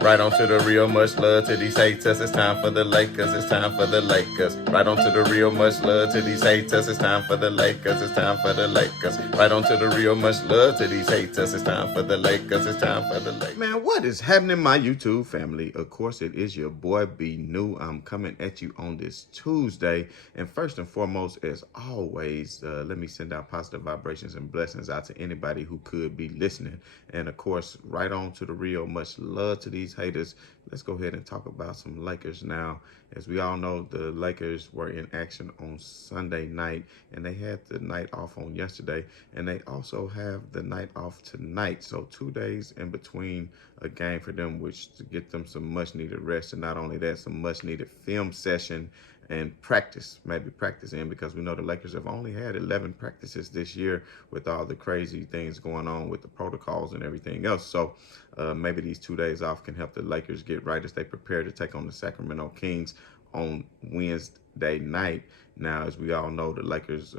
Right on to the real, much love to these haters. It's time for the Lakers. It's time for the Lakers. Right on to the real, much love to these haters. It's time for the Lakers. It's time for the Lakers. Right on to the real, much love to these haters. It's time for the Lakers. It's time for the Lakers. Man, what is happening, my YouTube family? Of course, it is your boy B New. I'm coming at you on this Tuesday. And first and foremost, as always, let me send out positive vibrations and blessings out to anybody who could be listening. And of course, right on to the real, much love to these haters. Let's go ahead and talk about some Lakers now. As we all know, the Lakers were in action on Sunday night, and they had the night off on yesterday, and they also have the night off tonight. So 2 days in between a game for them, which to get them some much needed rest, and not only that, some much needed film session and practice, maybe practice in, because we know the Lakers have only had 11 practices this year with all the crazy things going on with the protocols and everything else. So maybe these 2 days off can help the Lakers get right as they prepare to take on the Sacramento Kings on Wednesday night. Now, as we all know, the Lakers,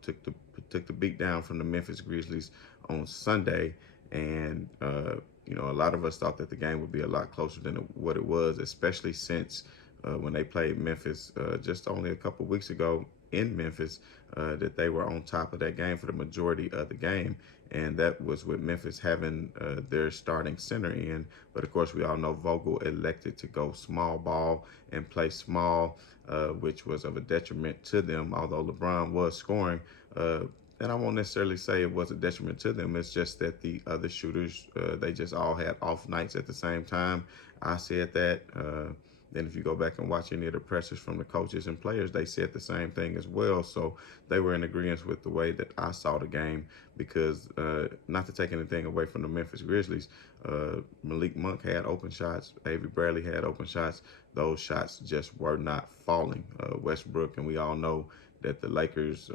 took the beat down from the Memphis Grizzlies on Sunday, and a lot of us thought that the game would be a lot closer than what it was, especially since when they played Memphis just only a couple weeks ago in Memphis, that they were on top of that game for the majority of the game. And that was with Memphis having their starting center in. But of course, we all know Vogel elected to go small ball and play small, which was of a detriment to them, although LeBron was scoring. And I won't necessarily say it was a detriment to them. It's just that the other shooters, they just all had off nights at the same time. I said that. Then if you go back and watch any of the pressers from the coaches and players, they said the same thing as well. So they were in agreement with the way that I saw the game, because not to take anything away from the Memphis Grizzlies, Malik Monk had open shots. Avery Bradley had open shots. Those shots just were not falling. Westbrook, and we all know that the Lakers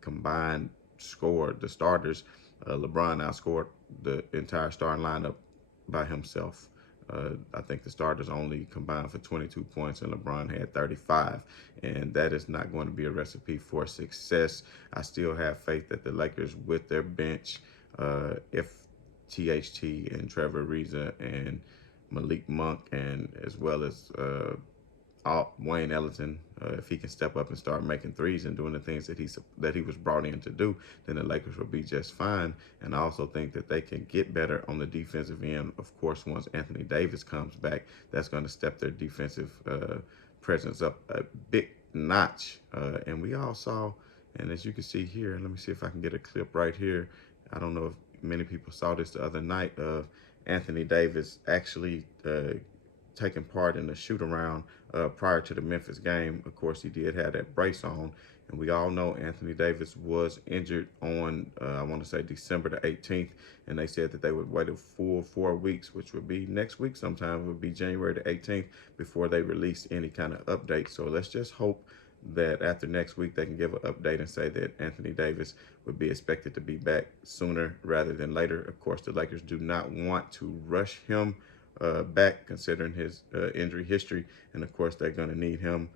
combined scored, the starters, LeBron outscored the entire starting lineup by himself. I think the starters only combined for 22 points, and LeBron had 35. And that is not going to be a recipe for success. I still have faith that the Lakers, with their bench, if THT and Trevor Ariza and Malik Monk, and as well as Wayne Ellington, if he can step up and start making threes and doing the things that he was brought in to do, then the Lakers will be just fine. And I also think that they can get better on the defensive end. Of course, once Anthony Davis comes back, that's going to step their defensive presence up a big notch. And we all saw, and as you can see here, let me see if I can get a clip right here. I don't know if many people saw this the other night of Anthony Davis actually taking part in the shoot around prior to the Memphis game. Of course, he did have that brace on, and we all know Anthony Davis was injured on, I want to say December the 18th, and they said that they would wait a full 4 weeks, which would be next week sometime, would be January the 18th, before they release any kind of update. So let's just hope that after next week they can give an update and say that Anthony Davis would be expected to be back sooner rather than later. Of course, the Lakers do not want to rush him back, considering his injury history, and of course they're going to need him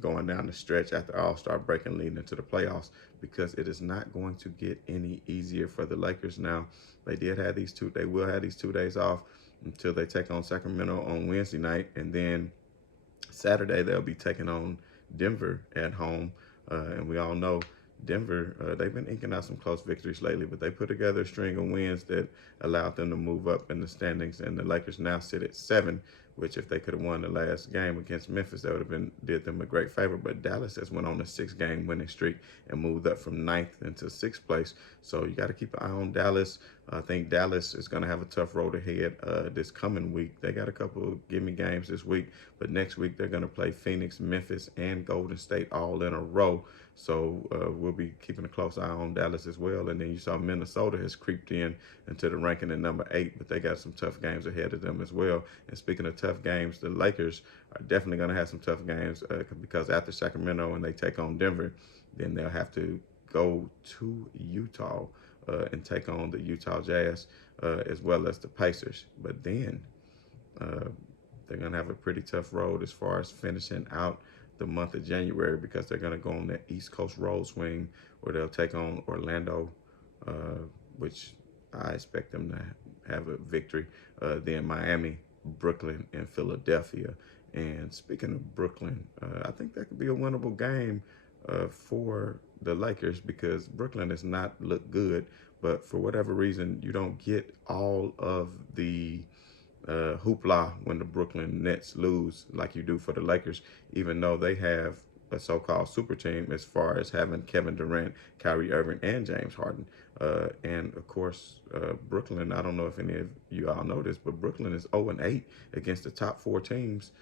going down the stretch after All-Star break and leading into the playoffs, because it is not going to get any easier for the Lakers. Now, they will have these 2 days off until they take on Sacramento on Wednesday night, and then Saturday they'll be taking on Denver at home, and we all know Denver, they've been inking out some close victories lately, but they put together a string of wins that allowed them to move up in the standings, and the Lakers now sit at 7, which if they could have won the last game against Memphis, that would have did them a great favor. But Dallas has went on a 6-game winning streak and moved up from 9th into 6th place. So you got to keep an eye on Dallas. I think Dallas is going to have a tough road ahead this coming week. They got a couple of gimme games this week, but next week they're going to play Phoenix, Memphis, and Golden State all in a row. So we'll be keeping a close eye on Dallas as well. And then you saw Minnesota has creeped in into the ranking at number 8, but they got some tough games ahead of them as well. And speaking of tough games, the Lakers are definitely going to have some tough games because after Sacramento and they take on Denver, then they'll have to go to Utah and take on the Utah Jazz as well as the Pacers. But then they're going to have a pretty tough road as far as finishing out the month of January, because they're going to go on that East Coast road swing where they'll take on Orlando, which I expect them to have a victory. Then Miami, Brooklyn and Philadelphia. And speaking of Brooklyn, I think that could be a winnable game for the Lakers because Brooklyn has not looked good, but for whatever reason, you don't get all of the hoopla when the Brooklyn Nets lose like you do for the Lakers, even though they have a so-called super team as far as having Kevin Durant, Kyrie Irving, and James Harden. And of course, Brooklyn, I don't know if any of you all know this, but Brooklyn is 0-8 against the top four teams.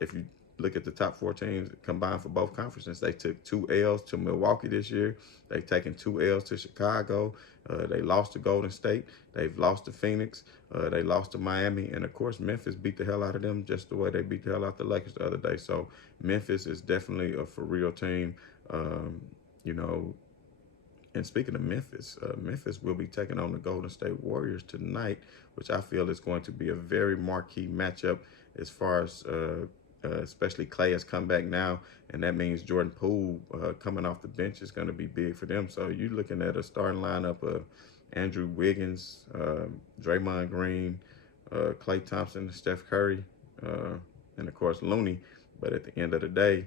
If you look at the top four teams combined for both conferences, they took 2 L's to Milwaukee this year. They've taken 2 L's to Chicago. They lost to Golden State. They've lost to Phoenix. They lost to Miami. And, of course, Memphis beat the hell out of them just the way they beat the hell out the Lakers the other day. So Memphis is definitely a for-real team. You know, and speaking of Memphis, Memphis will be taking on the Golden State Warriors tonight, which I feel is going to be a very marquee matchup as far as especially Clay has come back now, and that means Jordan Poole coming off the bench is going to be big for them. So you're looking at a starting lineup of Andrew Wiggins, Draymond Green, Klay Thompson, Steph Curry, and of course Looney. But at the end of the day,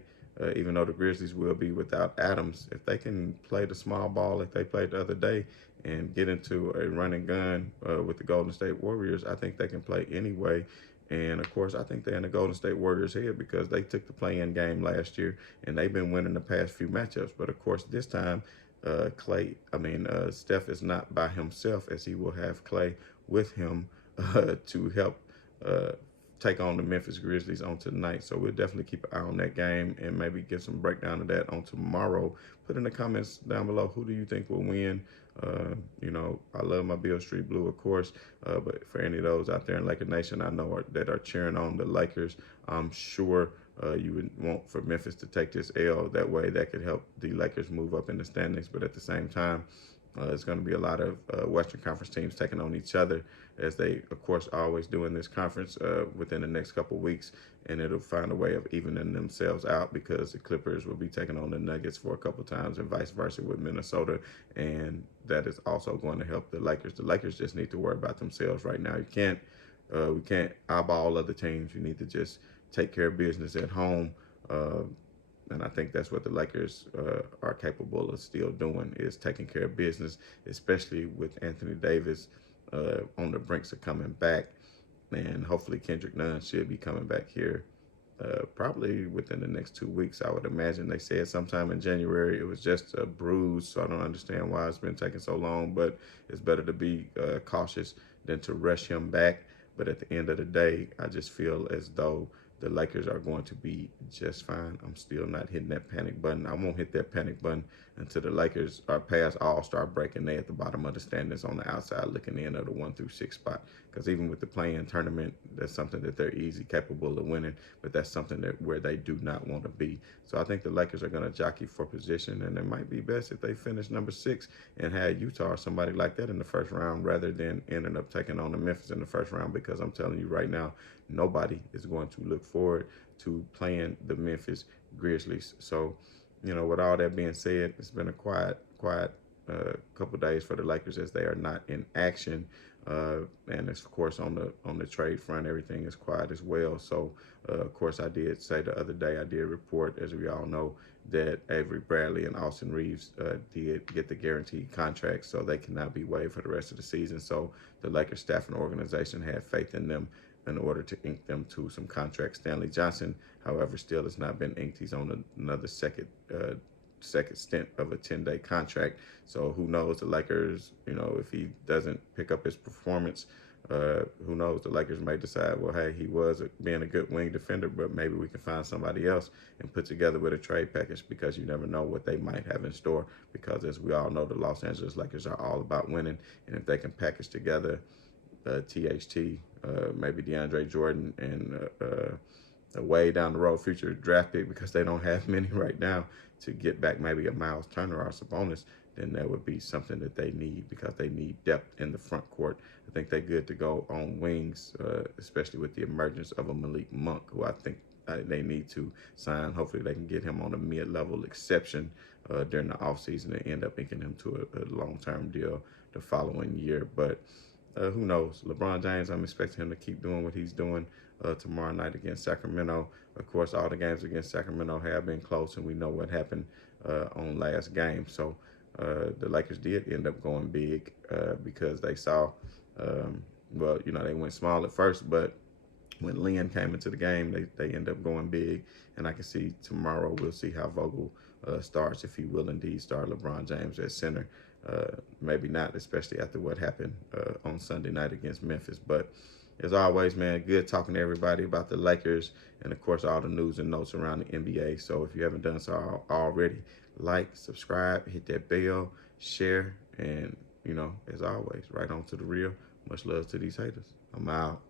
even though the Grizzlies will be without Adams, if they can play the small ball like they played the other day and get into a run and gun with the Golden State Warriors, I think they can play anyway. And, of course, I think they're in the Golden State Warriors' head because they took the play-in game last year, and they've been winning the past few matchups. But, of course, this time, Steph is not by himself, as he will have Clay with him to help take on the Memphis Grizzlies on tonight. So we'll definitely keep an eye on that game and maybe get some breakdown of that on tomorrow. Put in the comments down below, who do you think will win? You know, I love my Beale Street Blue, of course, but for any of those out there in Laker Nation I know that are cheering on the Lakers, I'm sure you would want for Memphis to take this L. That way that could help the Lakers move up in the standings, but at the same time, it's going to be a lot of Western Conference teams taking on each other, as they, of course, always do in this conference within the next couple weeks, and it'll find a way of evening themselves out because the Clippers will be taking on the Nuggets for a couple times and vice versa with Minnesota, and that is also going to help the Lakers. The Lakers just need to worry about themselves right now. We can't eyeball other teams. You need to just take care of business at home. And I think that's what the Lakers are capable of still doing, is taking care of business, especially with Anthony Davis on the brinks of coming back. And hopefully Kendrick Nunn should be coming back here probably within the next 2 weeks, I would imagine. They said sometime in January. It was just a bruise, so I don't understand why it's been taking so long, but it's better to be cautious than to rush him back. But at the end of the day, I just feel as though the Lakers are going to be just fine. I'm still not hitting that panic button. I won't hit that panic button until the Lakers are past All-Star break and they at the bottom of the standings on the outside looking in at the 1 through 6 spot. Because even with the play-in tournament, that's something that they're easy capable of winning, but that's something that where they do not want to be. So I think the Lakers are going to jockey for position, and it might be best if they finish number 6 and had Utah or somebody like that in the first round rather than ending up taking on the Memphis in the first round, because I'm telling you right now, nobody is going to look forward to playing the Memphis Grizzlies. So, you know, with all that being said, it's been a quiet couple days for the Lakers as they are not in action. And it's, of course, on the trade front, everything is quiet as well. So, of course, I did say the other day, I did report, as we all know, that Avery Bradley and Austin Reeves did get the guaranteed contracts, so they cannot be waived for the rest of the season. So the Lakers staff and organization had faith in them in order to ink them to some contracts. Stanley Johnson, however, still has not been inked. He's on another second stint of a 10-day contract. So who knows, the Lakers, you know, if he doesn't pick up his performance, who knows, the Lakers may decide, well, hey, he was being a good wing defender, but maybe we can find somebody else and put together with a trade package, because you never know what they might have in store, because as we all know, the Los Angeles Lakers are all about winning, and if they can package together THT, maybe DeAndre Jordan, and a way down the road future draft pick, because they don't have many right now, to get back maybe a Miles Turner or a Sabonis, then that would be something that they need, because they need depth in the front court. I think they're good to go on wings, especially with the emergence of a Malik Monk, who I think they need to sign. Hopefully they can get him on a mid-level exception during the offseason and end up inking him to a long-term deal the following year. But who knows? LeBron James, I'm expecting him to keep doing what he's doing tomorrow night against Sacramento. Of course, all the games against Sacramento have been close, and we know what happened on last game. So the Lakers did end up going big because they saw, well, you know, they went small at first, but when Lynn came into the game, they end up going big. And I can see tomorrow we'll see how Vogel starts, if he will indeed start LeBron James at center. Maybe not, especially after what happened on Sunday night against Memphis. But as always, man, good talking to everybody about the Lakers and, of course, all the news and notes around the NBA. So if you haven't done so already, like, subscribe, hit that bell, share, and, you know, as always, right on to the real. Much love to these haters. I'm out.